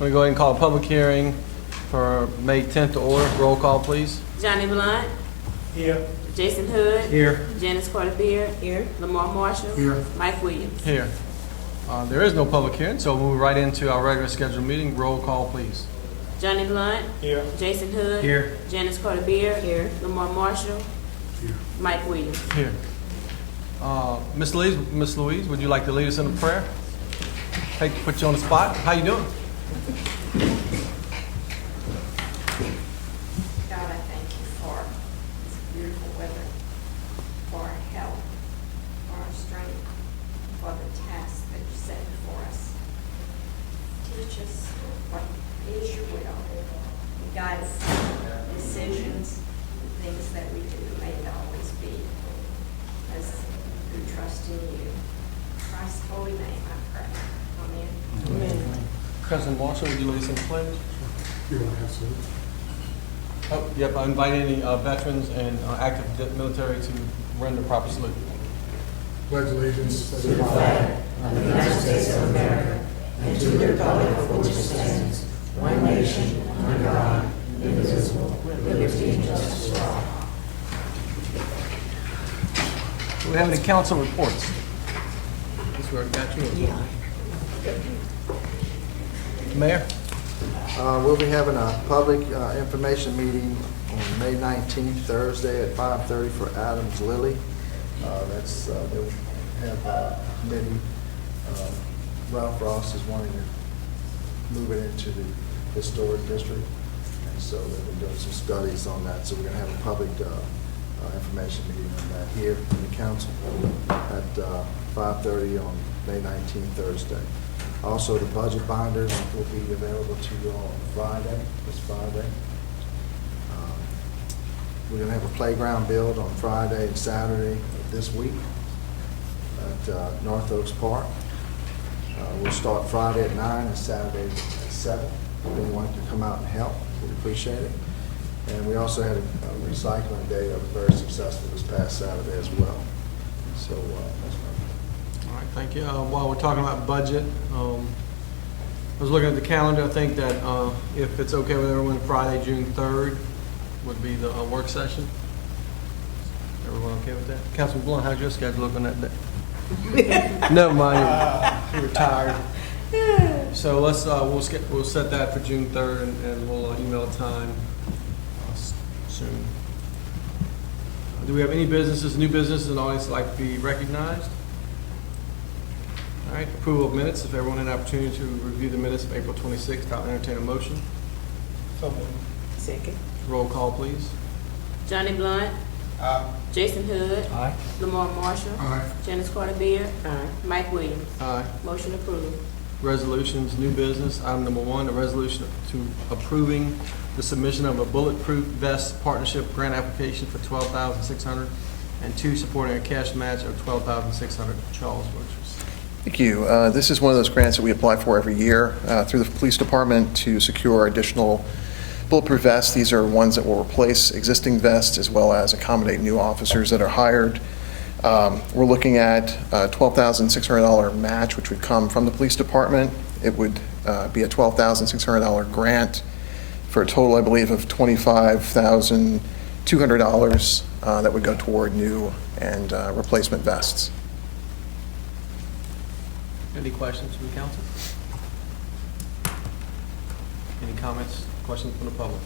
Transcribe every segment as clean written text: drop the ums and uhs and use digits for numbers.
going to go ahead and call a public hearing for May 10th to order. Roll call, please. Johnny Blunt. Here. Jason Hood. Here. Janice Carter Beard. Here. Lamar Marshall. Here. Mike Williams. Here. There is no public hearing, so we'll move right into our regular scheduled meeting. Roll call, please. Johnny Blunt. Here. Jason Hood. Here. Janice Carter Beard. Here. Lamar Marshall. Here. Mike Williams. Here. Miss Louise, would you like to lead us in a prayer? Hate to put you on the spot. How you doing? God, I thank you for this beautiful weather, for our health, for our strength, for the tasks that you set before us. Teach us what is your will. Guide us in decisions, and things that we do. May it always be as we trust in you. In Christ's holy name, I pray. Amen. Amen. Cousin Marshall, would you lead us in the pledge? You want to have some? Oh, yep, I invite any veterans and active military to render proper salute. Pledge allegiance to the flag of the United States of America and to the republic for which it stands, one nation, under God, indivisible, with liberty and justice for all. Do we have any council reports? This where I got you. Mayor? We'll be having a public information meeting on May 19th, Thursday at 5:30 for Adams Lilly. They'll have a committee. Ralph Ross is wanting to move it into the historic district, and so they've been doing some studies on that. So we're going to have a public information meeting on that here in the council at 5:30 on May 19th, Thursday. Also, the budget binders will be available to you on Friday, this Friday. We're going to have a playground build on Friday and Saturday of this week at North Oaks Park. We'll start Friday at 9 and Saturday at 7. If anyone can come out and help, we'd appreciate it. And we also had a recycling day that was very successful this past Saturday as well. So that's All right, thank you. While we're talking about budget, I was looking at the calendar. I think that if it's okay with everyone, Friday, June 3rd would be the work session. Everyone okay with that? Councilman Blunt, how's your schedule looking that day? Never mind, you're retired. So let's we'll set that for June 3rd, and we'll email a time soon. Do we have any businesses, new businesses, and audience that like to be recognized? All right, approval of minutes. If everyone had an opportunity to review the minutes of April 26th, I'll entertain a motion. So moved. Second. Roll call, please. Johnny Blunt. Jason Hood. Aye. Lamar Marshall. Aye. Janice Carter Beard. Mike Williams. Aye. Motion approved. Resolutions, new business. Item number 1, a resolution to approving the submission of a bulletproof vest partnership grant application for $12,600, and 2, supporting a cash match of $12,600. Charles, what's Thank you. This is one of those grants that we apply for every year through the police department to secure additional bulletproof vests. These are ones that will replace existing vests as well as accommodate new officers that are hired. We're looking at a $12,600 match, which would come from the police department. It would be a $12,600 grant for a total, I believe, of $25,200 that would go toward new and replacement vests. Any questions from the council? Any comments, questions from the public?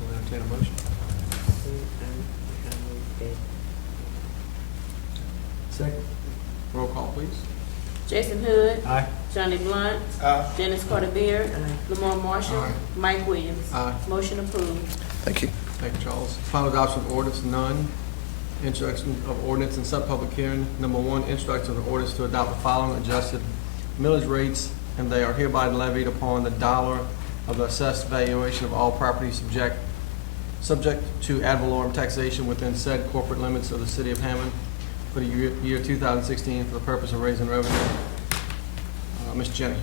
We'll entertain a motion. Second. Roll call, please. Jason Hood. Aye. Johnny Blunt. Janice Carter Beard. Lamar Marshall. Aye. Mike Williams. Aye. Motion approved. Thank you. Thank you, Charles. Final adoption of ordinance, none. Introduction of ordinance and sub-public hearing. Number 1, introduction of ordinance to adopt the following adjusted millage rates, and they are hereby levied upon the dollar of the assessed valuation of all property subject to ad valorem taxation within said corporate limits of the city of Hammond for the year 2016 for the purpose of raising revenue. Ms. Jenny.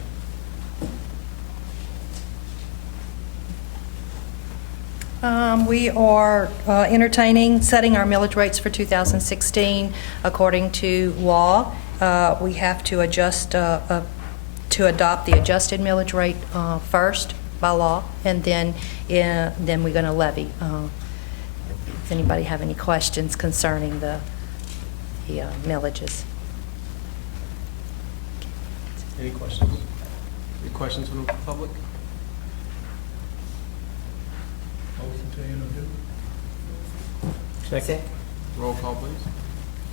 We are entertaining setting our millage rates for 2016 according to law, we have to adjust, to adopt the adjusted millage rate first by law, and then we're going to levy. Does anybody have any questions concerning the millages? Any questions? Any questions from the public? Motion to introduce. Second. Roll call, please.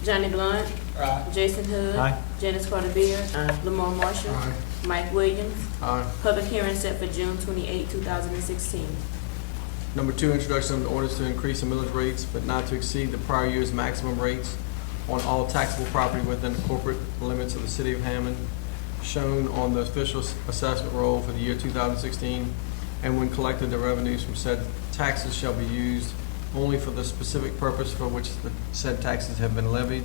Johnny Blunt. Jason Hood. Aye. Janice Carter Beard. Lamar Marshall. Aye. Mike Williams. Aye. Public hearing set for June 28, 2016. Number 2, introduction of an ordinance to increase the millage rates but not to exceed the prior year's maximum rates on all taxable property within the corporate limits of the city of Hammond, shown on the official assessment roll for the year 2016, and when collected, the revenues from said taxes shall be used only for the specific purpose for which the said taxes have been levied.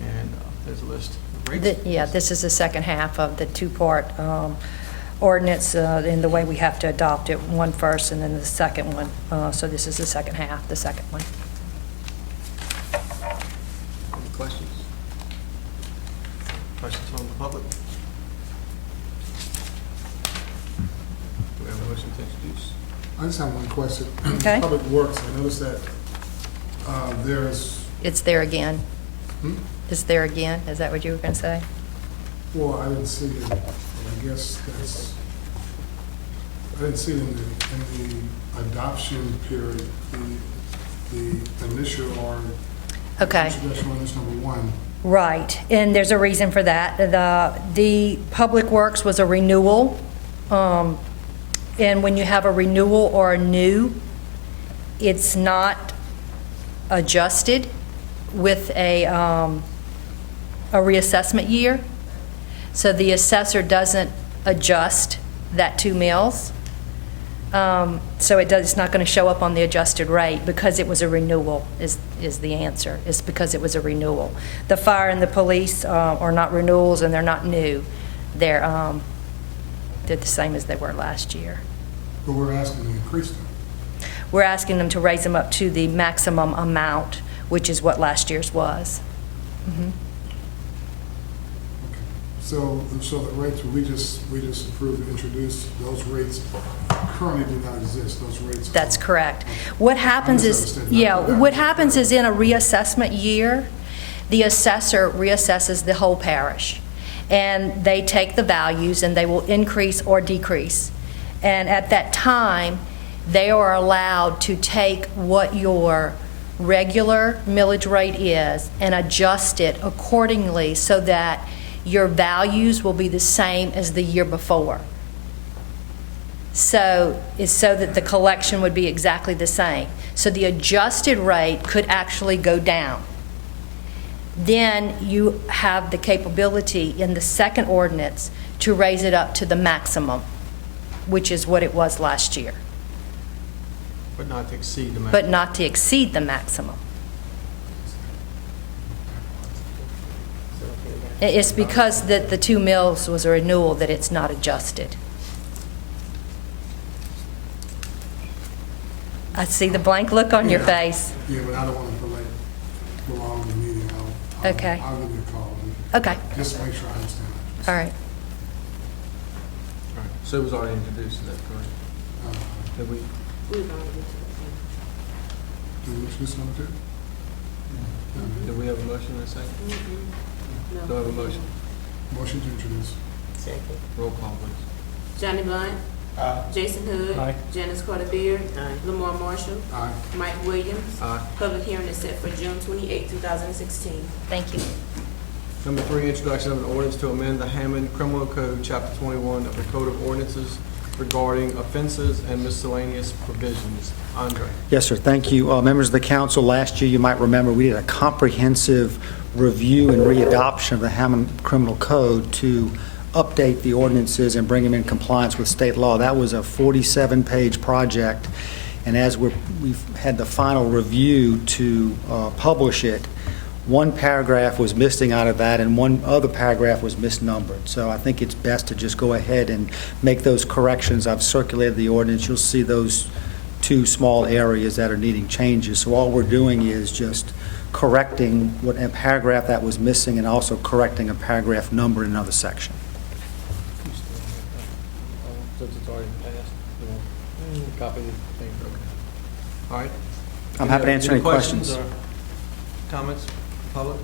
And there's a list of rates. Yeah, this is the second half of the two-part ordinance in the way we have to adopt it, one first and then the second one. So this is the second half, the second one. Any questions? Questions from the public? Do we have a motion to introduce? I just have one question. Okay. Public Works, I noticed that there's, It's there again. hmm? It's there again. Is that what you were going to say? Well, I didn't see it, but I guess that's, I didn't see it in the adoption period, the initial or Okay. introduction ordinance number 1. Right, and there's a reason for that. The Public Works was a renewal, and when you have a renewal or a new, it's not adjusted with a reassessment year. So the assessor doesn't adjust that 2 mills. So it's not going to show up on the adjusted rate because it was a renewal is the answer. It's because it was a renewal. The fire and the police are not renewals and they're not new. They're the same as they were last year. But we're asking to increase them. We're asking them to raise them up to the maximum amount, which is what last year's was. Mhm. Okay. So the rates, we just approved to introduce, those rates currently do not exist, those rates. That's correct. What happens is, misunderstood. yeah, what happens is in a reassessment year, the assessor reassesses the whole parish. And they take the values and they will increase or decrease. And at that time, they are allowed to take what your regular millage rate is and adjust it accordingly so that your values will be the same as the year before. So it's so that the collection would be exactly the same. So the adjusted rate could actually go down. Then you have the capability in the second ordinance to raise it up to the maximum, which is what it was last year, But not to exceed the maximum. but not to exceed the maximum. It's because that the 2 mills was a renewal that it's not adjusted. I see the blank look on your Yeah. face. Yeah, but I don't want to prolong the meeting. Okay. I'll give you a call. Okay, Just to make sure I understand. all right. All right. So it was already introduced, is that correct? Did we? We was on the Did we introduce number 2? Did we have a motion in a second? Do I have a motion? Motion to introduce. Second. Roll call, please. Johnny Blunt. Jason Hood. Aye. Janice Carter Beard. Lamar Marshall. Aye. Mike Williams. Aye. Public hearing is set for June 28, 2016. Thank you. Number 3, introduction of an ordinance to amend the Hammond Criminal Code, Chapter 21 of the Code of Ordinances regarding offenses and miscellaneous provisions. Andre. Yes, sir. Thank you. Members of the council, last year, you might remember, we did a comprehensive review and readoption of the Hammond Criminal Code to update the ordinances and bring them in compliance with state law. That was a 47-page project, and as we've had the final review to publish it, one paragraph was missing out of that, and one other paragraph was misnumbered. So I think it's best to just go ahead and make those corrections. I've circulated the ordinance. You'll see those 2 small areas that are needing changes. So all we're doing is just correcting what a paragraph that was missing and also correcting a paragraph number in another section. Since it's already passed, you know, copy the thing, okay. All right. I'm happy to answer any questions. or Comments, public?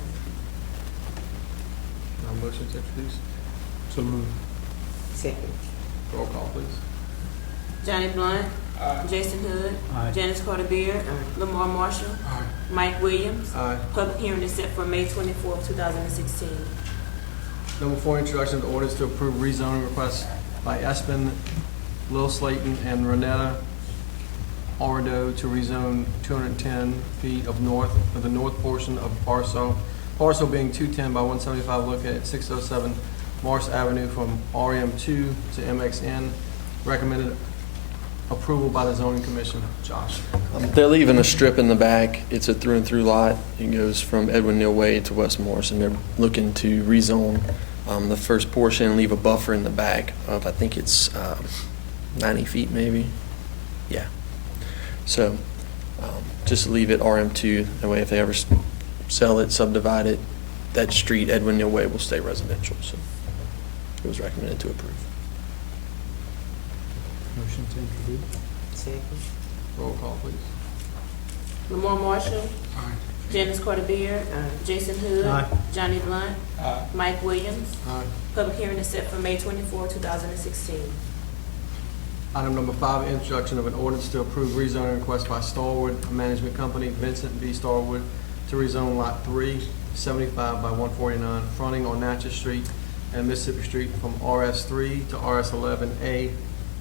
No motion to introduce? So moved. Second. Roll call, please. Johnny Blunt. Jason Hood. Janice Carter Beard. Lamar Marshall. Aye. Mike Williams. Aye. Public hearing is set for May 24th, 2016. Number 4, introduction of the orders to approve rezoning requests by Espen, Lil Slayton, and Renetta Ordo to rezone 210 feet of the north portion of parcel being 210 by 175 located at 607 Morris Avenue from RM2 to MXN. Recommended approval by the zoning commission. Josh. They're leaving a strip in the back. It's a through and through lot. It goes from Edwin Neal Way to West Morris, and they're looking to rezone the first portion and leave a buffer in the back of, I think it's 90 feet maybe. Yeah. So just leave it RM2. That way if they ever sell it, subdivide it, that street, Edwin Neal Way, will stay residential. So it was recommended to approve. Motion to introduce. Second. Roll call, please. Lamar Marshall. Aye. Janice Carter Beard. Jason Hood. Johnny Blunt. Mike Williams. Aye. Public hearing is set for May 24th, 2016. Item number 5, introduction of an ordinance to approve rezoning request by Starwood Management Company, Vincent B. Starwood, to rezone Lot 3, 75 by 149, fronting on Natchez Street and Mississippi Street from RS3 to RS11A,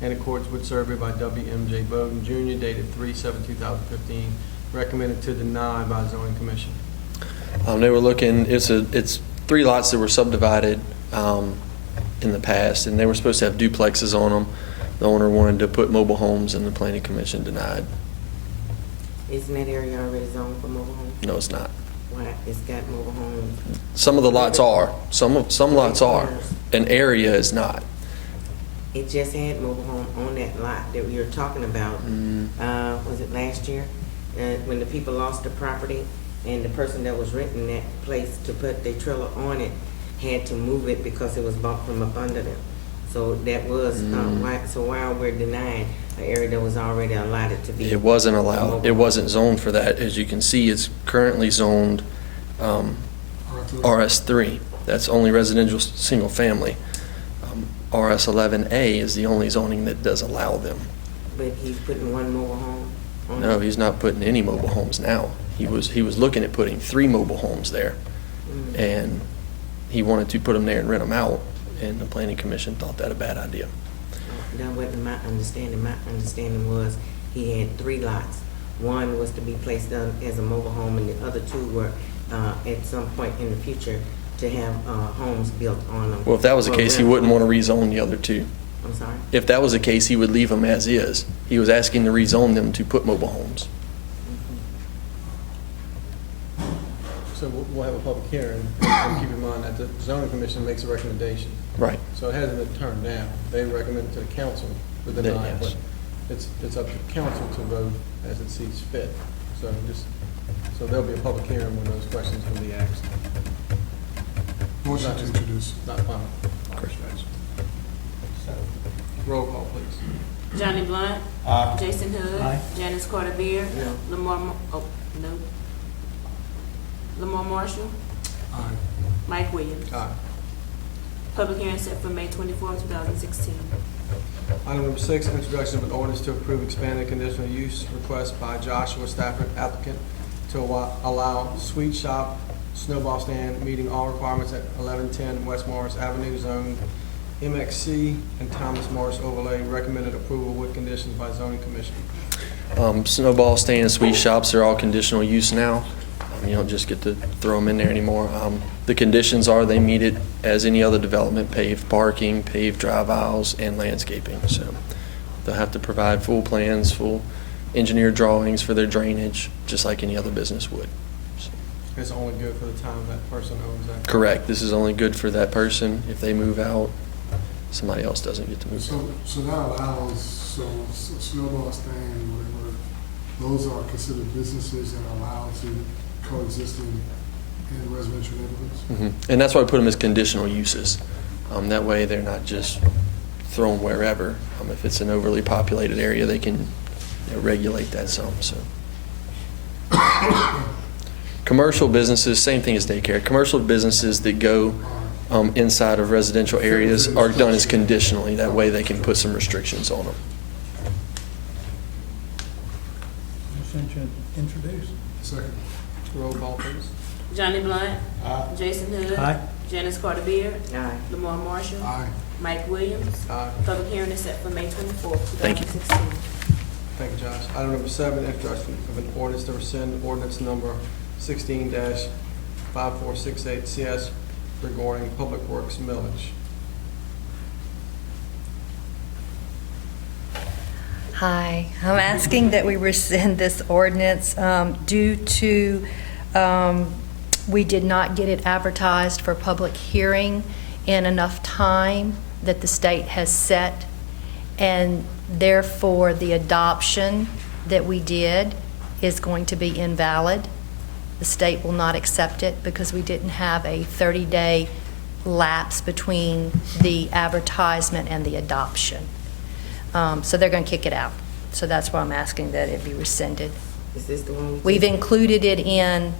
in accordance with survey by W.M.J. Bowden Jr., dated 3/7/2015, recommended to deny by zoning commission. They were looking, it's 3 lots that were subdivided in the past, and they were supposed to have duplexes on them. The owner wanted to put mobile homes, and the planning commission denied. Isn't that area already zoned for mobile homes? No, it's not. Why, it's got mobile homes? Some of the lots are. Some lots are. An area is not. It just had mobile home on that lot that you're talking about. Was it last year? When the people lost the property and the person that was renting that place to put their trailer on it had to move it because it was bought from up under them. So that was, while we're denying an area that was already allotted to be. It wasn't allowed. It wasn't zoned for that. As you can see, it's currently zoned RS3. That's only residential single family. RS11A is the only zoning that does allow them. But he's putting one mobile home on No, it? he's not putting any mobile homes now. He was looking at putting 3 mobile homes there, and he wanted to put them there and rent them out, and the planning commission thought that a bad idea. That wasn't my understanding. My understanding was he had 3 lots. One was to be placed on as a mobile home, and the other 2 were at some point in the future to have homes built on them. Well, if that was the for case, he rental. wouldn't want to rezone the other 2. I'm sorry? If that was the case, he would leave them as is. He was asking to rezone them to put mobile homes. So we'll have a public hearing, and keep in mind that the zoning commission makes a recommendation. Right. So it hasn't been turned down. They recommend it to the council to deny, Yes. but it's up to the council to vote as it sees fit. So there'll be a public hearing when those questions will be asked. Motion to introduce. Not final. Roll call, please. Johnny Blunt. Jason Hood. Janice Carter Beard. No. Lamar Marshall. Aye. Mike Williams. Aye. Public hearing set for May 24th, 2016. Item number 6, introduction of an ordinance to approve expanded conditional use request by Joshua Stafford, applicant, to allow sweet shop, snowball stand, meeting all requirements at 1110 West Morris Avenue, zone MXC, and Thomas Morris overlay. Recommended approval with conditions by zoning commission. Snowball stand, sweet shops are all conditional use now. You don't just get to throw them in there anymore. The conditions are they meet it as any other development, paved parking, paved drive aisles, and landscaping. So they'll have to provide full plans, full engineered drawings for their drainage, just like any other business would. So, It's only good for the time that person owns that. correct. This is only good for that person. If they move out, somebody else doesn't get to move out. So that allows, snowball stand, whatever, those are considered businesses and allowed to coexisting in residential neighborhoods? And that's why we put them as conditional uses. That way, they're not just thrown wherever. If it's an overly populated area, they can regulate that some, so. Commercial businesses, same thing as daycare. Commercial businesses that go inside of residential areas are done as conditionally. That way, they can put some restrictions on them. Introduce. Second. Roll call, please. Johnny Blunt. Jason Hood. Aye. Janice Carter Beard. Aye. Lamar Marshall. Aye. Mike Williams. Aye. Public hearing is set for May 24th, Thank you. 2016. Thank you, Josh. Item number 7, introduction of an ordinance to rescind ordinance number 16-5468 CS regarding public works millage. Hi, I'm asking that we rescind this ordinance due to we did not get it advertised for public hearing in enough time that the state has set, and therefore the adoption that we did is going to be invalid. The state will not accept it because we didn't have a 30-day lapse between the advertisement and the adoption. So they're going to kick it out. So that's why I'm asking that it be rescinded. Is this the one? We've included it in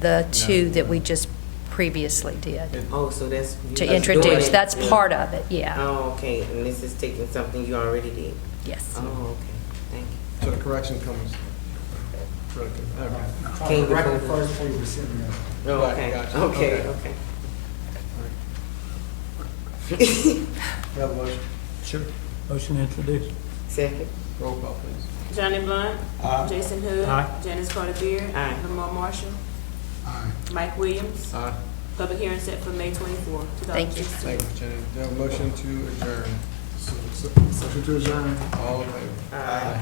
the two that we just previously did Oh, so that's. you to just doing introduce. it, That's yeah. part of it, yeah. Oh, okay, and this is taking something you already did? Yes. Oh, okay, thank you. So the correction comes. Okay. Came Right before- first before you rescind that. Oh, Right, okay, gotcha. okay, Okay. okay. We have a motion. Sure. Motion introduced. Second? Roll call, please. Johnny Blunt. Jason Hood. Aye. Janice Carter Beard. Aye. Lamar Marshall. Aye. Mike Williams. Aye. Public hearing set for May 24th, Thank you. 2016. Thank you, Jenny. Do you have a motion to adjourn? Motion to adjourn. All in favor? Aye.